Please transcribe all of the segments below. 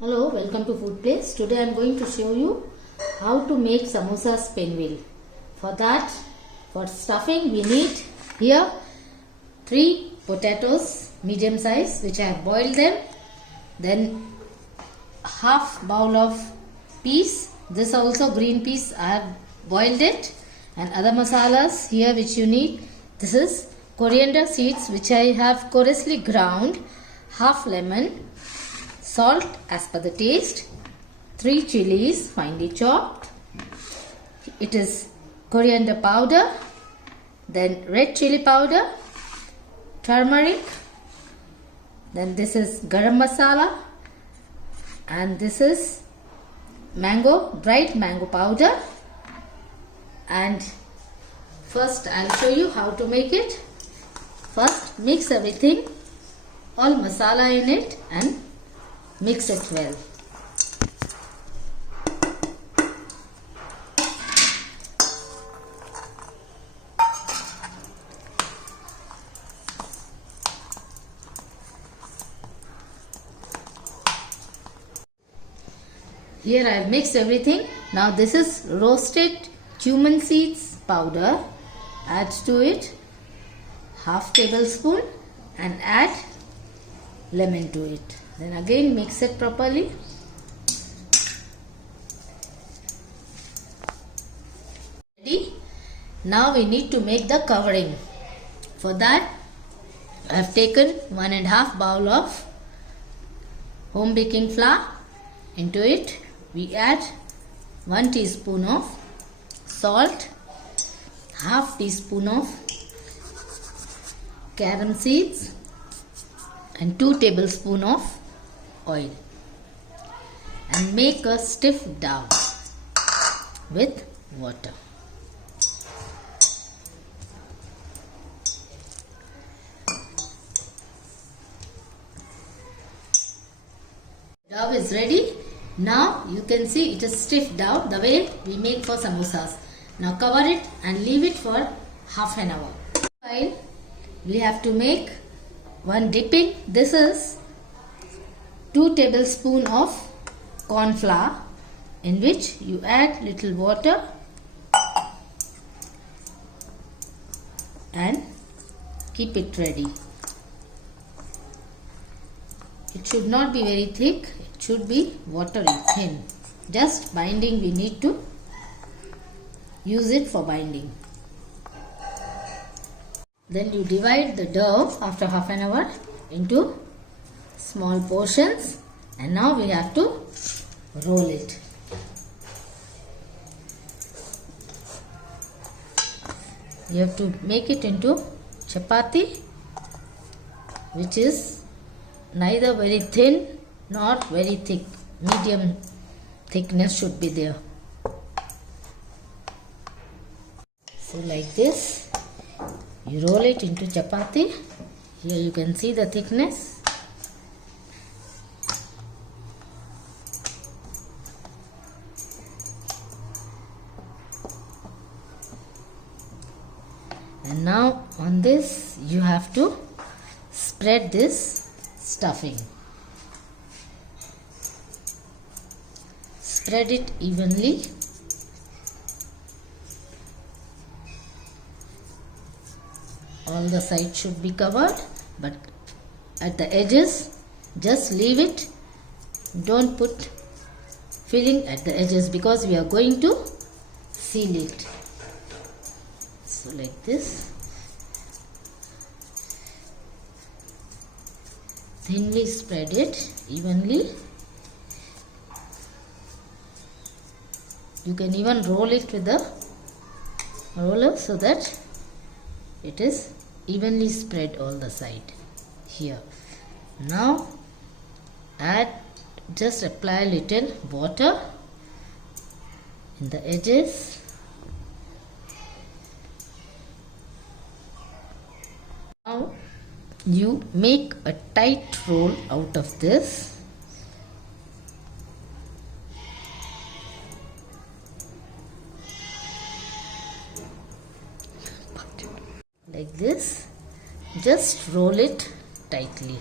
Hello, welcome to Food Place. Today I am going to show you how to make samosas pinwheel. For that, for stuffing we need here 3 potatoes medium size which I have boiled them. Then half bowl of peas. This also green peas, I have boiled it. And other masalas here which you need. This is coriander seeds which I have coarsely ground. Half lemon. Salt as per the taste, 3 chilies finely chopped. It is coriander powder, then red chili powder, turmeric, then this is garam masala, and this is dried mango powder. And first I'll show you how to make it. First mix everything, all masala in it, and mix it well. Here I have mixed everything. Now this is roasted cumin seeds powder. Add to it half tablespoon and add lemon to it. Then again mix it properly. Ready? Now we need to make the covering. For that I have taken 1.5 bowl of home baking flour. Into it we add 1 teaspoon of salt, half teaspoon of carom seeds, and 2 tablespoons of oil, and make a stiff dough with water. Dough is ready. Now you can see it is stiff dough the way we make for samosas. Now cover it and leave it for half an hour. While we have to make one dipping. This is 2 tablespoons of corn flour, in which you add little water and keep it ready. It should not be very thick, it should be watery thin. Just binding, we need to use it for binding. Then you divide the dough after half an hour into small portions, and now we have to roll it. You have to make it into chapati, which is neither very thin nor very thick. Medium thickness should be there. So like this, you roll it into chapati. Here you can see the thickness. And now on this you have to spread this stuffing. Spread it evenly. All the sides should be covered, but at the edges just leave it. Don't put filling at the edges because we are going to seal it. So like this, thinly spread it evenly. You can even roll it with the roller so that it is evenly spread all the side here. Now just apply a little water in the edges. Now you make a tight roll out of this. Like this. Just roll it tightly,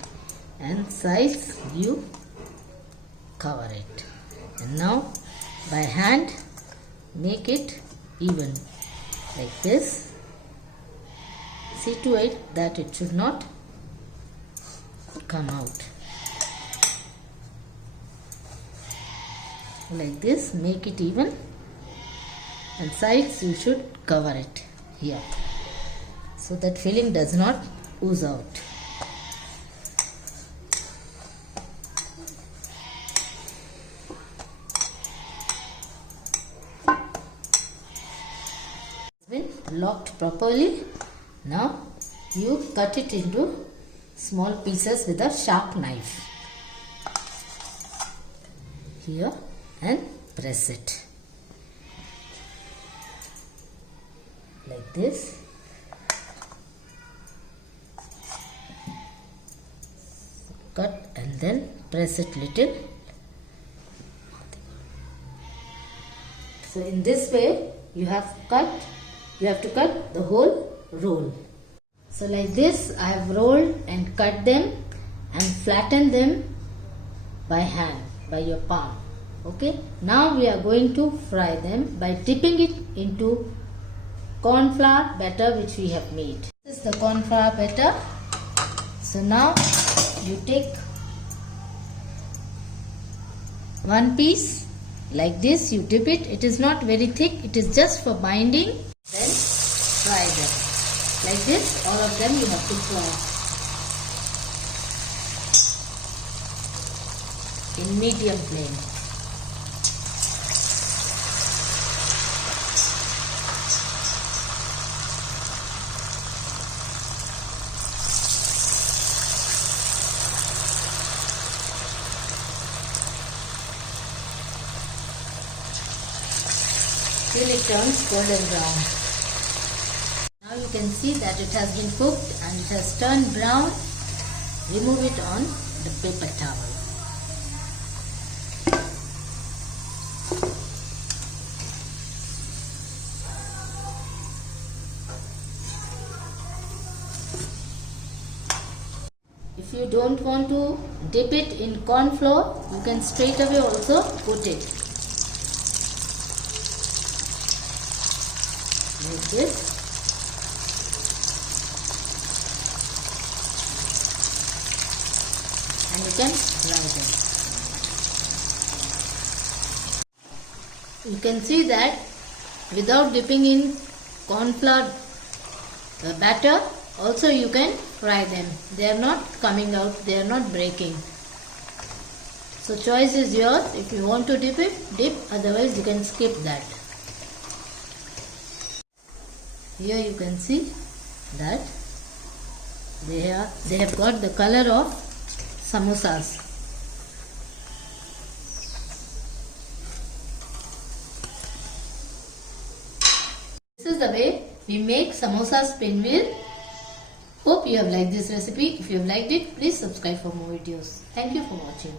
and sides you cover it. And now by hand make it even like this. See to it that it should not come out. Like this, make it even, and sides you should cover it here so that filling does not ooze out. It's been locked properly. Now you cut it into small pieces with a sharp knife here and press it like this. Cut and then press it little. So in this way you have to cut the whole roll. So like this I have rolled and cut them and flattened them by hand, by your palm. Okay, now we are going to fry them by dipping it into corn flour batter which we have made. This is the corn flour batter. So now you take one piece like this, you dip it. It is not very thick, it is just for binding. Then fry them like this. All of them you have to fry in medium flame. Till it turns golden brown. Now you can see that it has been cooked and it has turned brown. Remove it on the paper towel. If you don't want to dip it in corn flour, you can straight away also put it like this. And you can fry them. You can see that without dipping in corn flour batter, also you can fry them. They are not coming out, they are not breaking. So choice is yours. If you want to dip it, dip, otherwise you can skip that. Here you can see that they have got the color of samosas. This is the way we make samosas pinwheel. Hope you have liked this recipe. If you have liked it, please subscribe for more videos. Thank you for watching.